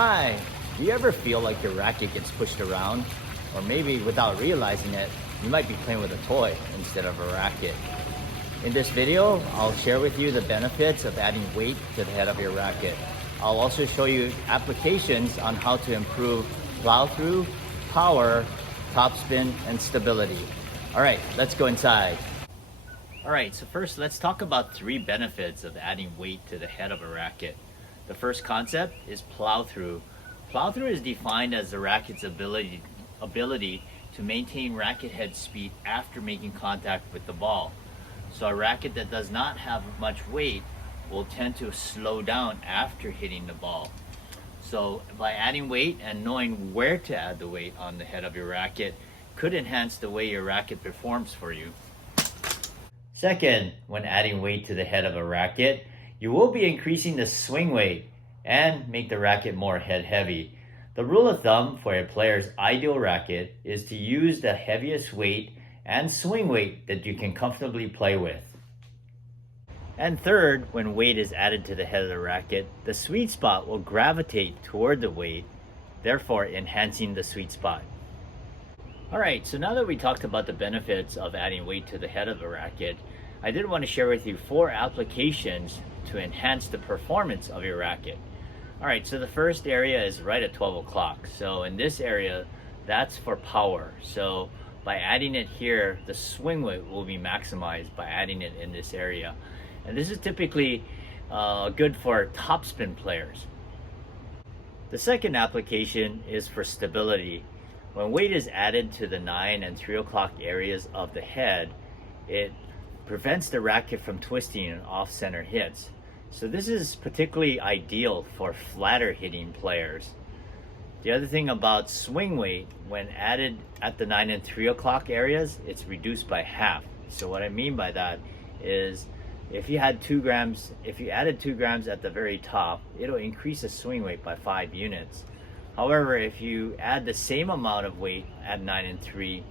Hi, do you ever feel like your racket gets pushed around? Or maybe without realizing it, you might be playing with a toy instead of a racket. In this video, I'll share with you the benefits of adding weight to the head of your racket. I'll also show you applications on how to improve plow through, power, topspin, and stability. All right, let's go inside. All right, so first let's talk about 3 benefits of adding weight to the head of a racket. The first concept is plow through. Plow through is defined as the racket's ability to maintain racket head speed after making contact with the ball. So a racket that does not have much weight will tend to slow down after hitting the ball. So by adding weight and knowing where to add the weight on the head of your racket could enhance the way your racket performs for you. Second, when adding weight to the head of a racket, you will be increasing the swing weight and make the racket more head heavy. The rule of thumb for a player's ideal racket is to use the heaviest weight and swing weight that you can comfortably play with. And third, when weight is added to the head of the racket, the sweet spot will gravitate toward the weight, therefore enhancing the sweet spot. Alright, so now that we talked about the benefits of adding weight to the head of the racket, I did want to share with you 4 applications to enhance the performance of your racket. Alright, so the first area is right at 12 o'clock. So in this area, that's for power. So by adding it here, the swing weight will be maximized by adding it in this area. And this is typically good for topspin players. The second application is for stability. When weight is added to the 9 and 3 o'clock areas of the head, it prevents the racket from twisting and off-center hits. So this is particularly ideal for flatter hitting players. The other thing about swing weight, when added at the 9 and 3 o'clock areas, it's reduced by half. So what I mean by that is if you added 2 grams at the very top, it'll increase the swing weight by 5 units. However, if you add the same amount of weight at 9 and 3,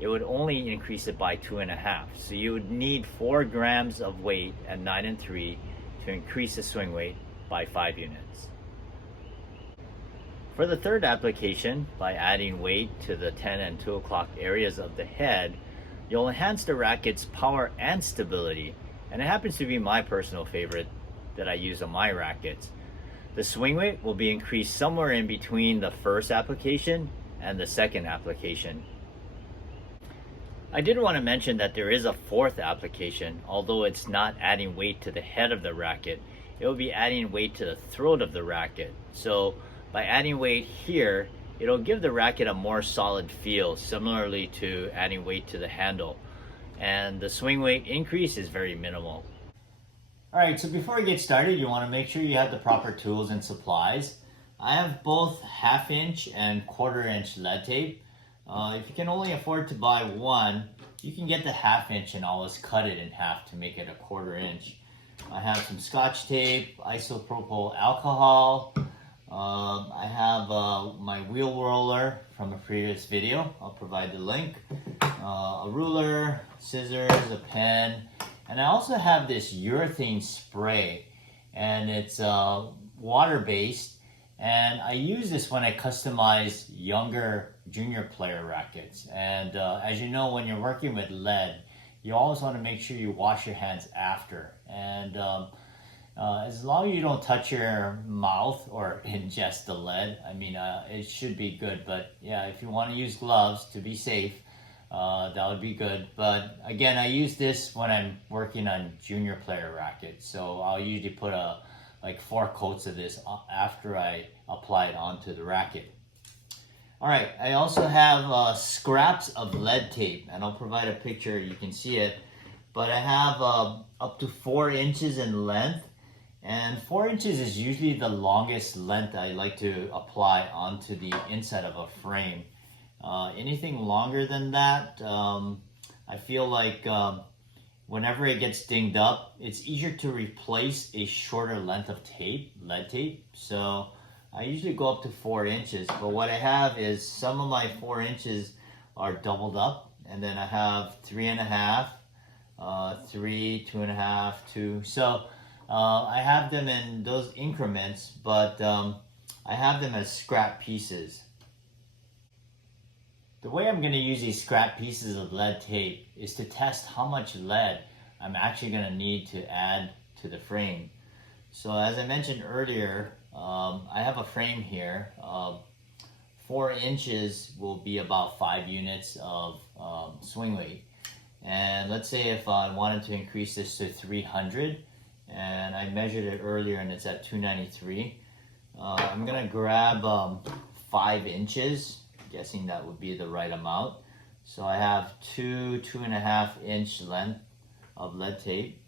it would only increase it by 2.5. So you would need 4 grams of weight at 9 and 3 to increase the swing weight by 5 units. For the third application, by adding weight to the 10 and 2 o'clock areas of the head, you'll enhance the racket's power and stability, and it happens to be my personal favorite that I use on my rackets. The swing weight will be increased somewhere in between the first application and the second application. I did want to mention that there is a 4th application. Although it's not adding weight to the head of the racket, it will be adding weight to the throat of the racket. So by adding weight here, it'll give the racket a more solid feel, similarly to adding weight to the handle. And the swing weight increase is very minimal. Alright, so before we get started, you want to make sure you have the proper tools and supplies. I have both 1/2 inch and 1/4 inch lead tape. If you can only afford to buy one, you can get the 1/2 inch and always cut it in half to make it a 1/4 inch. I have some scotch tape, isopropyl alcohol. I have my wheel roller from a previous video. I'll provide the link. A ruler, scissors, a pen, and I also have this urethane spray, and it's water-based. And I use this when I customize younger junior player rackets. And as you know, when you're working with lead, you always want to make sure you wash your hands after. And as long as you don't touch your mouth or ingest the lead, I mean, it should be good. But yeah, if you want to use gloves to be safe, that would be good. But again, I use this when I'm working on junior player rackets. So I'll usually put like 4 coats of this after I apply it onto the racket. Alright, I also have scraps of lead tape, and I'll provide a picture, you can see it. But I have up to 4 inches in length, and 4 inches is usually the longest length I like to apply onto the inside of a frame. Anything longer than that, I feel like whenever it gets dinged up, it's easier to replace a shorter length of tape, lead tape. So I usually go up to 4 inches, but what I have is some of my 4 inches are doubled up, and then I have 3.5, 3, 2.5, 2. So I have them in those increments, but I have them as scrap pieces. The way I'm going to use these scrap pieces of lead tape is to test how much lead I'm actually going to need to add to the frame. So as I mentioned earlier, I have a frame here. 4 inches will be about 5 units of swing weight. And let's say if I wanted to increase this to 300, and I measured it earlier and it's at 293, I'm going to grab 5 inches, guessing that would be the right amount. So I have 2.5 inch length of lead tape,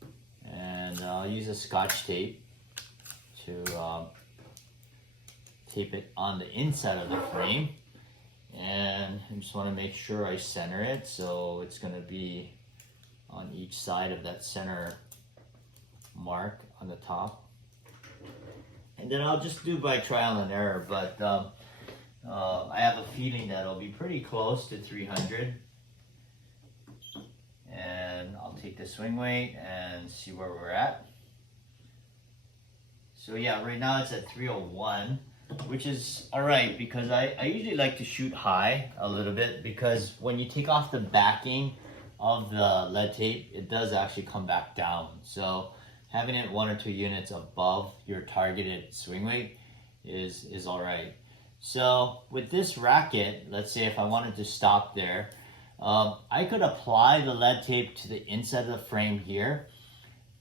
and I'll use a Scotch tape to tape it on the inside of the frame. And I just want to make sure I center it, so it's going to be on each side of that center mark on the top. And then I'll just do by trial and error, but I have a feeling that it'll be pretty close to 300. And I'll take the swing weight and see where we're at. So yeah, right now it's at 301, which is alright, because I usually like to shoot high a little bit, because when you take off the backing of the lead tape, it does actually come back down. So having it 1 or 2 units above your targeted swing weight is alright. So with this racket, let's say if I wanted to stop there, I could apply the lead tape to the inside of the frame here,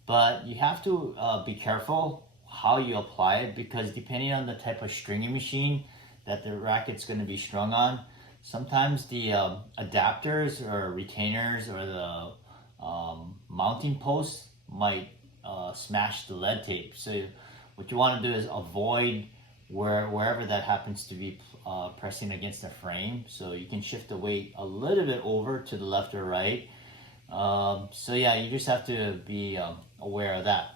but you have to be careful how you apply it, because depending on the type of stringing machine that the racket's going to be strung on, sometimes the adapters or retainers or the mounting posts might smash the lead tape. So what you want to do is avoid wherever that happens to be pressing against the frame, so you can shift the weight a little bit over to the left or right. So yeah, you just have to be aware of that.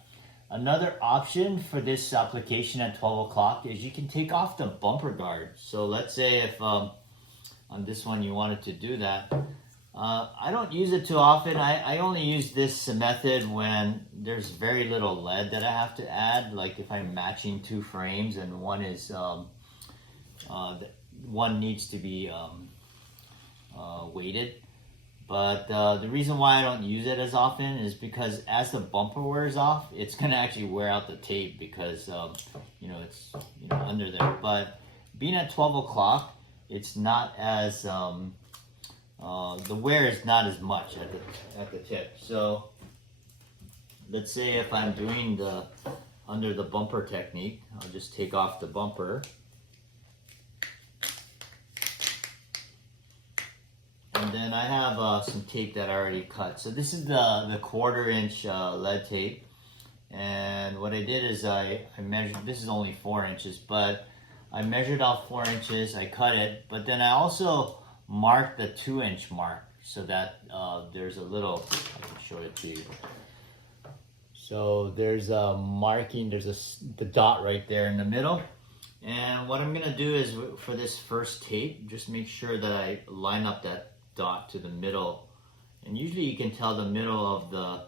Another option for this application at 12 o'clock is you can take off the bumper guard. So let's say if on this one you wanted to do that. I don't use it too often. I only use this method when there's very little lead that I have to add, like if I'm matching 2 frames and one is one needs to be weighted. But the reason why I don't use it as often is because as the bumper wears off, it's going to actually wear out the tape, because it's under there. But being at 12 o'clock, it's not as the wear is not as much at the tip. So let's say if I'm doing the under the bumper technique, I'll just take off the bumper. And then I have some tape that I already cut. So this is the 1/4 inch lead tape. And what I did is I measured, this is only 4 inches, but I measured out 4 inches, I cut it, but then I also marked the 2 inch mark, so that there's a little, I can show it to you. So there's a marking, there's the dot right there in the middle. And what I'm gonna do is, for this first tape, just make sure that I line up that dot to the middle. And usually you can tell the middle of the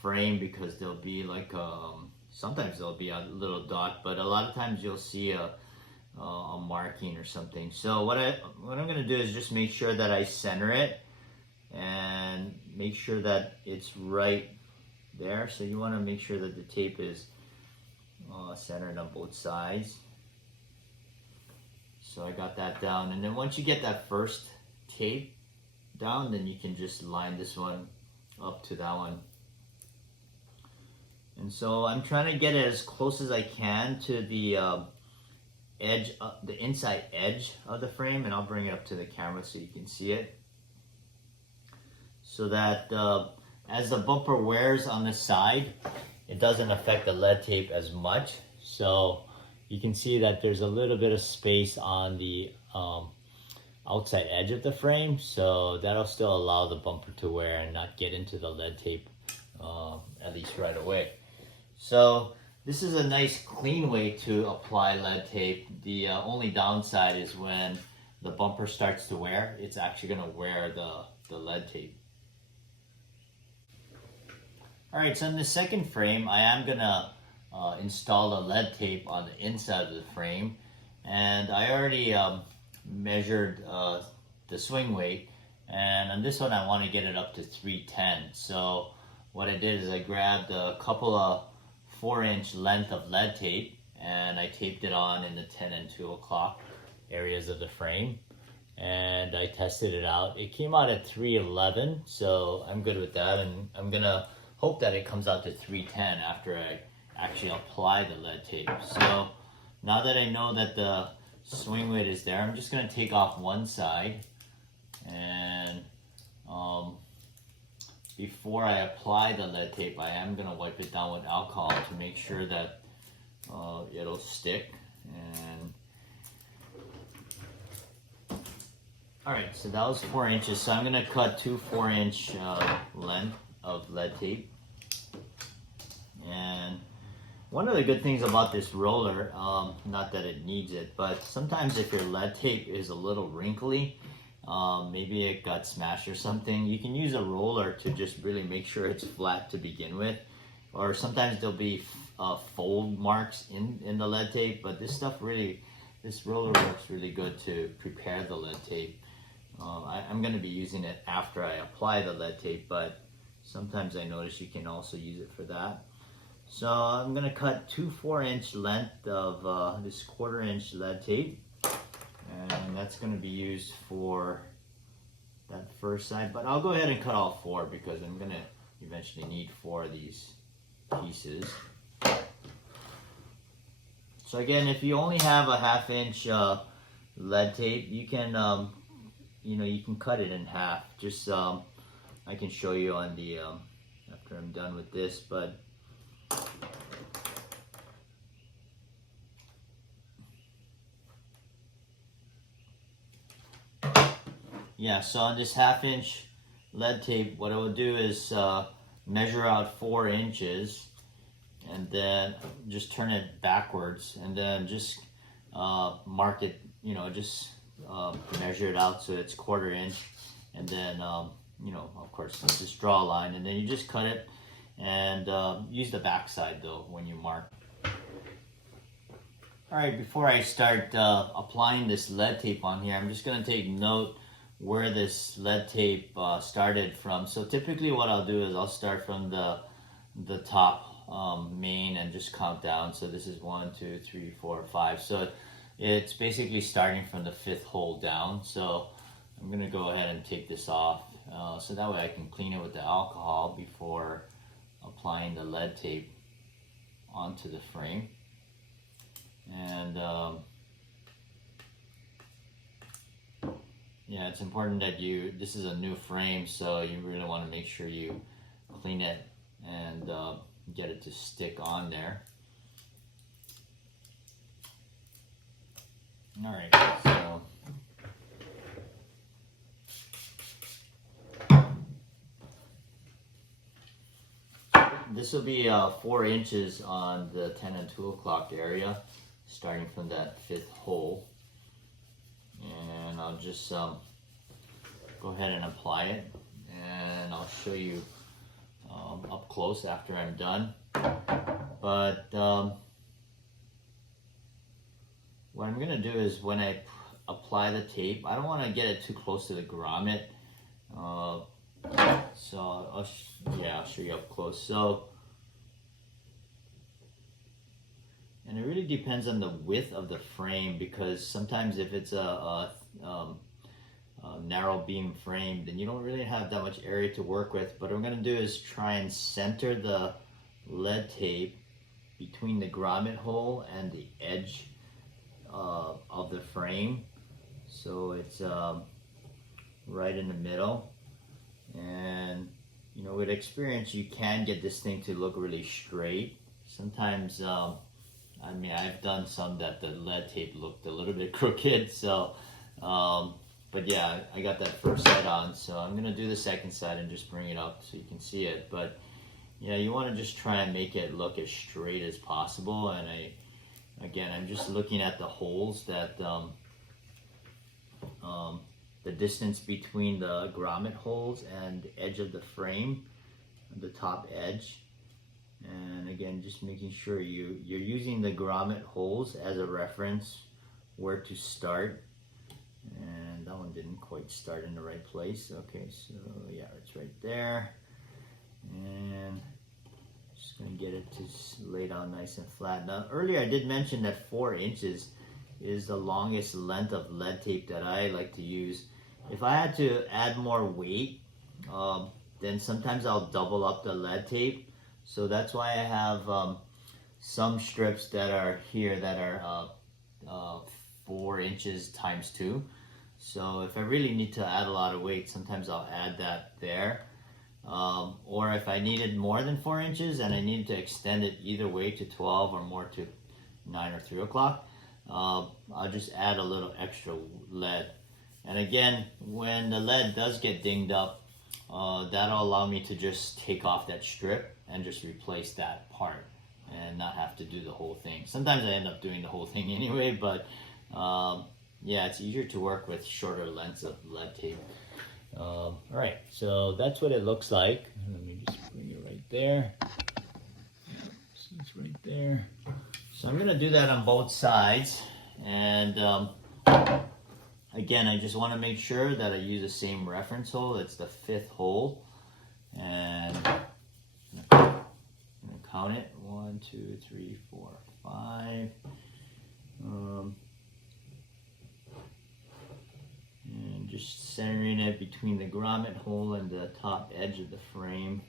frame, because there'll be like sometimes there'll be a little dot, but a lot of times you'll see a marking or something. So what I'm gonna do is just make sure that I center it and make sure that it's right there. So you want to make sure that the tape is centered on both sides. So I got that down, and then once you get that first tape down, then you can just line this one up to that one. And so I'm trying to get it as close as I can to the edge, the inside edge of the frame, and I'll bring it up to the camera so you can see it. So that as the bumper wears on the side, it doesn't affect the lead tape as much. So you can see that there's a little bit of space on the outside edge of the frame, so that'll still allow the bumper to wear and not get into the lead tape, at least right away. So this is a nice clean way to apply lead tape. The only downside is when the bumper starts to wear, it's actually going to wear the lead tape. Alright, so in the second frame, I am going to install the lead tape on the inside of the frame. And I already measured the swing weight, and on this one I want to get it up to 310. So what I did is I grabbed a couple of 4-inch length of lead tape, and I taped it on in the 10 and 2 o'clock areas of the frame, and I tested it out. It came out at 311, so I'm good with that, and I'm gonna hope that it comes out to 310 after I actually apply the lead tape. So now that I know that the swing weight is there, I'm just gonna take off one side, and before I apply the lead tape, I am gonna wipe it down with alcohol to make sure that it'll stick. And all right, so that was 4 inches. So I'm gonna cut 2 4-inch length of lead tape. And one of the good things about this roller, not that it needs it, but sometimes if your lead tape is a little wrinkly, maybe it got smashed or something, you can use a roller to just really make sure it's flat to begin with. Or sometimes there'll be fold marks in the lead tape, but this roller works really good to prepare the lead tape. I'm going to be using it after I apply the lead tape, but sometimes I notice you can also use it for that. So I'm going to cut 2 4-inch length of this 1/4-inch lead tape, and that's going to be used for that first side, but I'll go ahead and cut all 4 because I'm going to eventually need 4 of these pieces. So again, if you only have a 1/2-inch lead tape, you can you can cut it in half. Just I can show you on the after I'm done with this, but yeah, so on this 1/2-inch lead tape, what I will do is measure out 4 inches and then just turn it backwards, and then just mark it, just measure it out so it's 1/4 inch, and then of course just draw a line, and then you just cut it, and use the back side though when you mark. Alright, before I start applying this lead tape on here, I'm just going to take note where this lead tape started from. So typically what I'll do is I'll start from the top main and just count down. So this is 1, 2, 3, 4, 5. So it's basically starting from the 5th hole down. So I'm going to go ahead and take this off so that way I can clean it with the alcohol before applying the lead tape onto the frame. And yeah, it's important that this is a new frame, so you really want to make sure you clean it and get it to stick on there. Alright, so this will be 4 inches on the 10 and 2 o'clock area, starting from that 5th hole. And I'll just go ahead and apply it, and I'll show you up close after I'm done. But what I'm going to do is when I apply the tape, I don't want to get it too close to the grommet. So I'll show you up close. So, and it really depends on the width of the frame, because sometimes if it's a narrow beam frame, then you don't really have that much area to work with. But what I'm going to do is try and center the lead tape between the grommet hole and the edge of the frame, so it's right in the middle. And with experience, you can get this thing to look really straight. Sometimes I've done some that the lead tape looked a little bit crooked, so but yeah, I got that first side on, so I'm gonna do the second side and just bring it up so you can see it. But yeah, you want to just try and make it look as straight as possible. And I'm just looking at the holes that the distance between the grommet holes and the edge of the frame, the top edge. And again, just making sure you're using the grommet holes as a reference where to start. And that one didn't quite start in the right place. Okay, so yeah, it's right there. And just gonna get it to lay down nice and flat. Now earlier I did mention that 4 inches is the longest length of lead tape that I like to use. If I had to add more weight, then sometimes I'll double up the lead tape. So that's why I have some strips that are here that are 4 inches times 2. So if I really need to add a lot of weight, sometimes I'll add that there. Or if I needed more than 4 inches and I needed to extend it either way to 12 or more to 9 or 3 o'clock, I'll just add a little extra lead. And again, when the lead does get dinged up, that'll allow me to just take off that strip and just replace that part and not have to do the whole thing. Sometimes I end up doing the whole thing anyway, but yeah, it's easier to work with shorter lengths of lead tape. All right, so that's what it looks like. Let me just bring it right there. So it's right there. So I'm gonna do that on both sides. And again, I just wanna make sure that I use the same reference hole. It's the 5th hole. And I'm gonna count it. 1, 2, 3, 4, 5. And just centering it between the grommet hole and the top edge of the frame.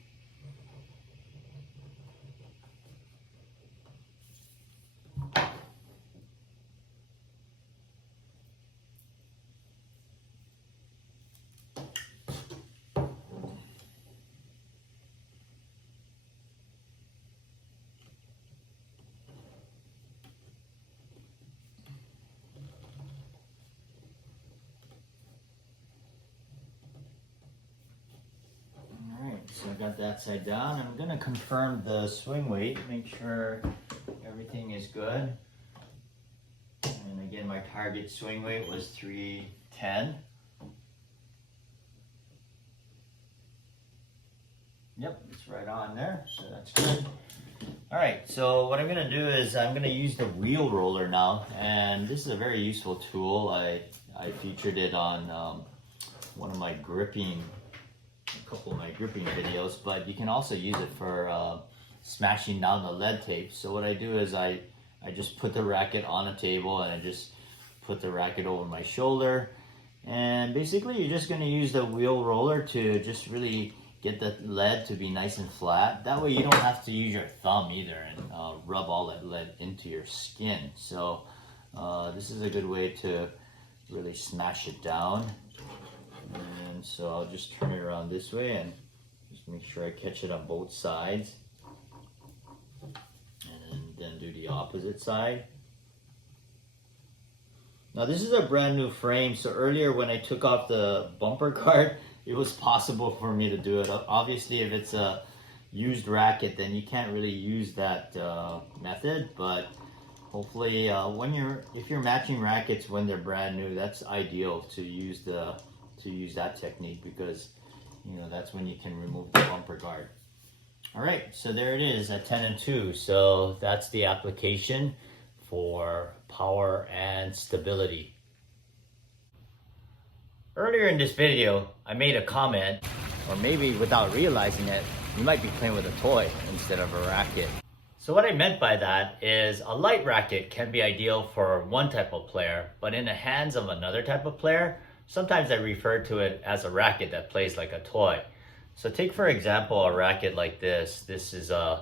So I got that side down. I'm gonna confirm the swing weight, make sure everything is good. And again, my target swing weight was 310. Yep, it's right on there, so that's good. All right, so what I'm gonna do is I'm gonna use the wheel roller now, and this is a very useful tool. I featured it on one of my gripping couple of my gripping videos, but you can also use it for smashing down the lead tape. So what I do is I just put the racket on a table and I just put the racket over my shoulder, and basically you're just going to use the wheel roller to just really get the lead to be nice and flat. That way you don't have to use your thumb either and rub all that lead into your skin. So this is a good way to really smash it down. And so I'll just turn it around this way and just make sure I catch it on both sides, and then do the opposite side. Now this is a brand new frame, so earlier when I took off the bumper guard, it was possible for me to do it. Obviously if it's a used racket, then you can't really use that method, but hopefully if you're matching rackets when they're brand new, that's ideal to use that technique, because that's when you can remove the bumper guard. All right, so there it is at 10 and 2. So that's the application for power and stability. Earlier in this video, I made a comment, or maybe without realizing it, you might be playing with a toy instead of a racket. So what I meant by that is a light racket can be ideal for one type of player, but in the hands of another type of player, sometimes I refer to it as a racket that plays like a toy. So take for example a racket like this. This is a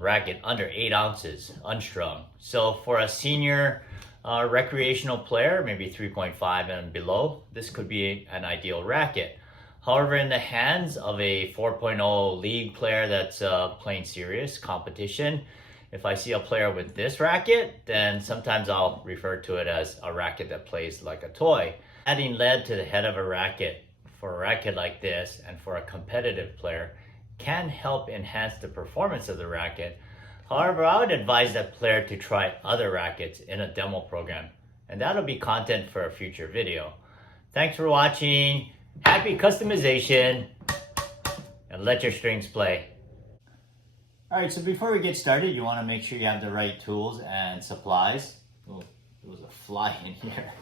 racket under 8 ounces, unstrung. So for a senior recreational player, maybe 3.5 and below, this could be an ideal racket. However, in the hands of a 4.0 league player that's playing serious competition, if I see a player with this racket, then sometimes I'll refer to it as a racket that plays like a toy. Adding lead to the head of a racket for a racket like this and for a competitive player can help enhance the performance of the racket. However, I would advise that player to try other rackets in a demo program, and that'll be content for a future video. Thanks for watching, happy customization, and let your strings play. All right, so before we get started, you want to make sure you have the right tools and supplies. We'll There was a fly in here.